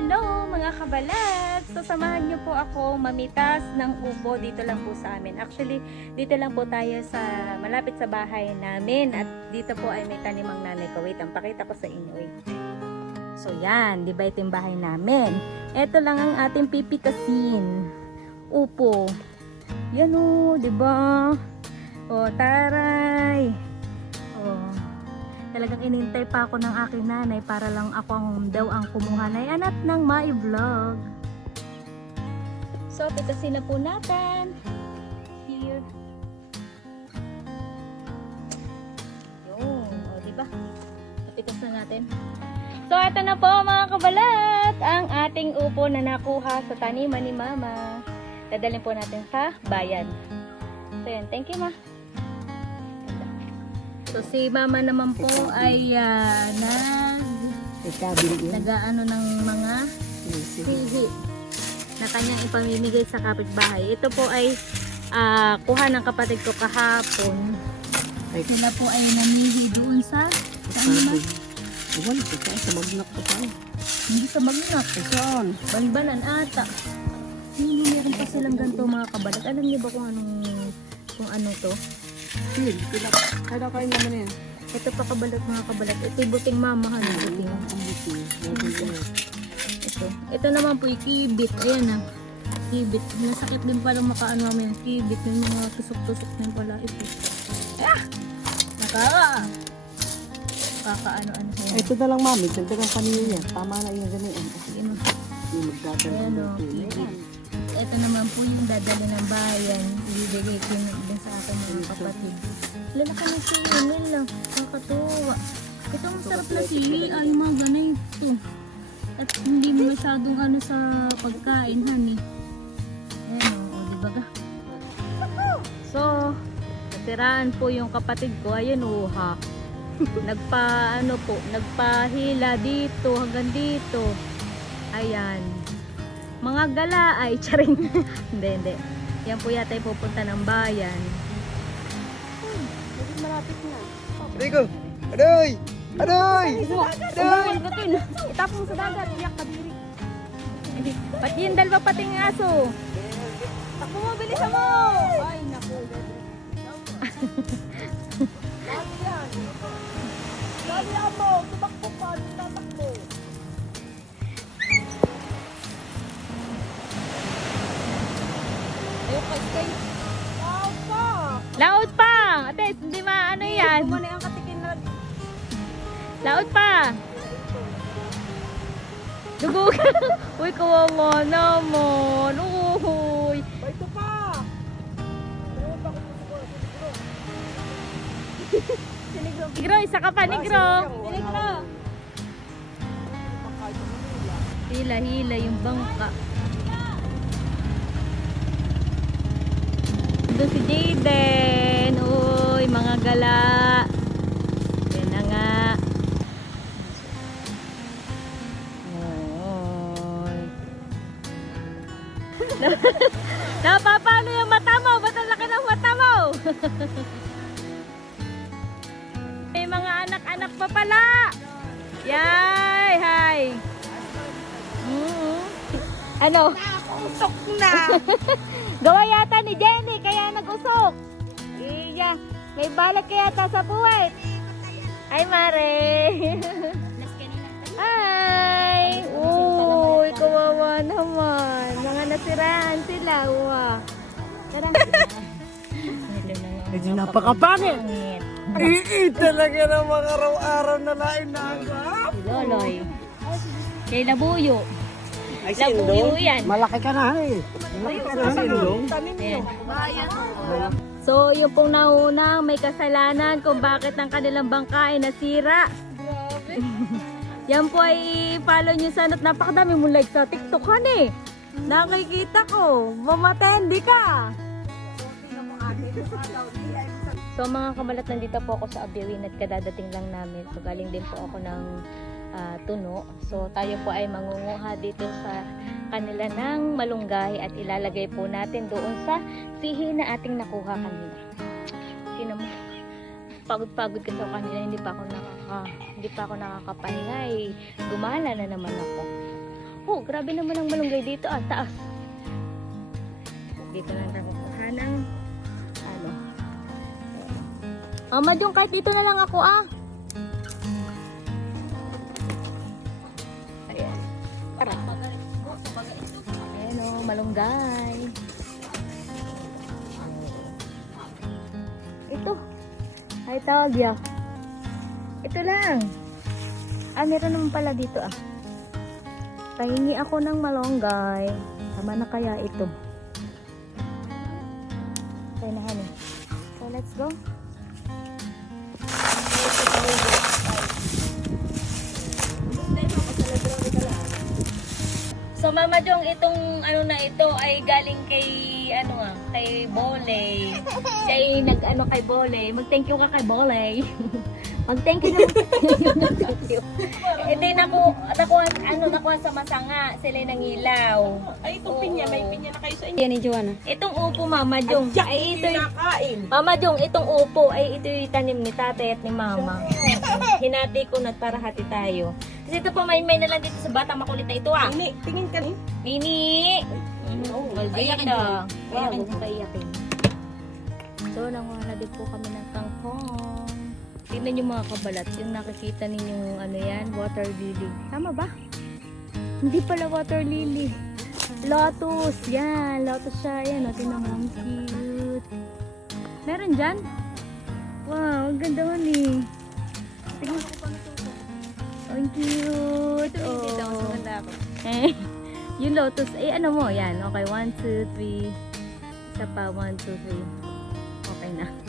Hello mga kabalat! So samahan niyo po ako mamitas ng upo dito lang po sa amin. Actually, dito lang po tayo sa malapit sa bahay namin at dito po ay may tanimang nanay ko. Wait, ang pakita ko sa inyo. Wait. So yan, di ba ito yung bahay namin? Ito lang ang ating pipitasin. Upo. Yan o, di ba? O, taray. O, talagang inintay pa ako ng aking nanay para lang ako daw ang kumuha na anak ng ma-vlog. So, pitasin na po natin. Here. Yun. O, diba? Pitas na natin. So, ito na po mga kabalat. Ang ating upo na nakuha sa taniman ni Mama. Dadalhin po natin sa bayan. So, yan. Thank you, Ma. So si Mama naman po ay nag-aano ng mga sihi na kanyang ipamimigay sa kapitbahay. Ito po ay kuha ng kapatid ko kahapon. Sila po ay namihi doon sa saan naman? Sa Magnak pa tayo. Hindi sa Magnak. Saan? Banbanan ata. Hindi meron pa silang ganito mga kabalat. Alam niyo ba kung ano to? Kada kain naman yan. Ito pa kabalat mga kabalat. Ito yung buting mamahan. Ito naman po yung kibit. Ayan na. Kibit. Nasakit din palang makaano namin yung kibit. Yung mga tusok-tusok din pala ito. Nakakaano-ano siya. Ito na lang mami. Dagdagang panilo yan. Tama na yung ganyan. Ayan o. Yung magdadala. Ayan o. Kibit. Ito naman po yung dadali ng bayan. Ibibigay ko din sa akin mga kapatid. Lalaki ng sili lang. Nakakatuwa. Ito ang sarap na sili. Ay, mga ganito. At hindi masyadong ano sa pagkain, honey. Ayan o. Diba ga? So, natiraan po yung kapatid ko. Ayan o ha. Nagpahila dito hanggang dito. Ayan. Mga gala ay charing. Hindi. Yan po yata yung pupunta ng bayan. Malapit na. Rico! Adoy! Adoy! Adoy! Itapong sa dagat. Iyak ka diri. Pati yung dalawa pating aso. Takbo mo, bilisan mo! Ay, naku. Sabi mo! Tumakbo ka! Tatakbo! Laot pa! Ate, hindi maano yan. Laot pa! Dugo ka! Uy, kawawa naman! Uy! Ito pa! Negro, isa ka pa, Negro! Hila-hila yung bangka. Ito si Jaden. Uy, mga gala. Yan na nga. Uy. Napapano yung mata mo? Ba't ang laki ng mata mo? May mga anak-anak pa pala. Yay! Hi! Ano? Usok na! Gawa yata ni Jenny, kaya nag-usok. Iya, may balag kaya yata sa puwet. Ay, Mare. Ay! Uy, kawawa naman. Mga nasiraan sila. Uwa. Tara. Medyo napakapangit! Talaga ng mga araw-araw na lain na agap! Loloy. Kay Labuyo. Ay, Labuyo yan. Malaki ka na eh. Malaki ka na Sindong. Ayan. So, yung pong naunang may kasalanan kung bakit ang kanilang bangka ay nasira. Yan po ay follow nyo sana at napakadami mong like sa TikTok, honey. Nakikita ko. Mamatendi ka. So, mga kamalat, nandito po ako sa Abiwin at kadadating lang namin. So, galing din po ako ng Tuno. So, tayo po ay mangunguha dito sa kanila ng malunggay at ilalagay po natin doon sa sihi na ating nakuha kanina. Tingnan mo. Pagod-pagod kasi ako kanina, hindi pa ako nakakapahinga. Gumala na naman ako. Naku, grabe naman ang malunggay dito. Taas. Dito lang tayo kukuha ng ano. Mama Jong, kahit dito na lang ako Ayan. Para. Ayan o, malunggay. Ito. Ay, tawag ya. Ito lang. Meron naman pala dito Pahingi ako ng malunggay. Tama na kaya ito? Kaya na honey. So, let's go. So, Mama Jong, itong ano na ito ay galing kay kay Boley. Siya ay nag-ano kay Boley. Mag-thank you ka kay Boley. Mag-thank you naman. Thank you. Ito yung nakuha sa masanga. Sila yung nangilaw. Ay, itong pinya. May pinya na kayo sa inyo. Yan ni Joanna. Itong upo, Mama Jong. Ay, Ay, ito yung... nakain. Mama Jong, itong upo ay ito yung tanim ni tatay at ni mama. Hinati ko na para hati tayo. Kasi ito pa may na lang dito sa bata makulit na ito Ini, tingin ka ni. Mini! Ayakin Ito. mo. Wow, huwag mong paiyakin. So, nanguha na din po kami ng kangkong. Tingnan yung mga kabalat. Yung nakikita ninyong water lily. Tama ba? Hindi pala water lily. Lotus. Yan. Lotus siya. Yan. O, tingnan mo. Ang cute. Meron dyan? Wow, ang ganda mo ni. Tingnan ko paano ito. Ang cute. Oh. Eh, yung lotus. Ano mo? Yan. Okay. 1, 2, 3. Isa pa. 1, 2, 3. Okay na.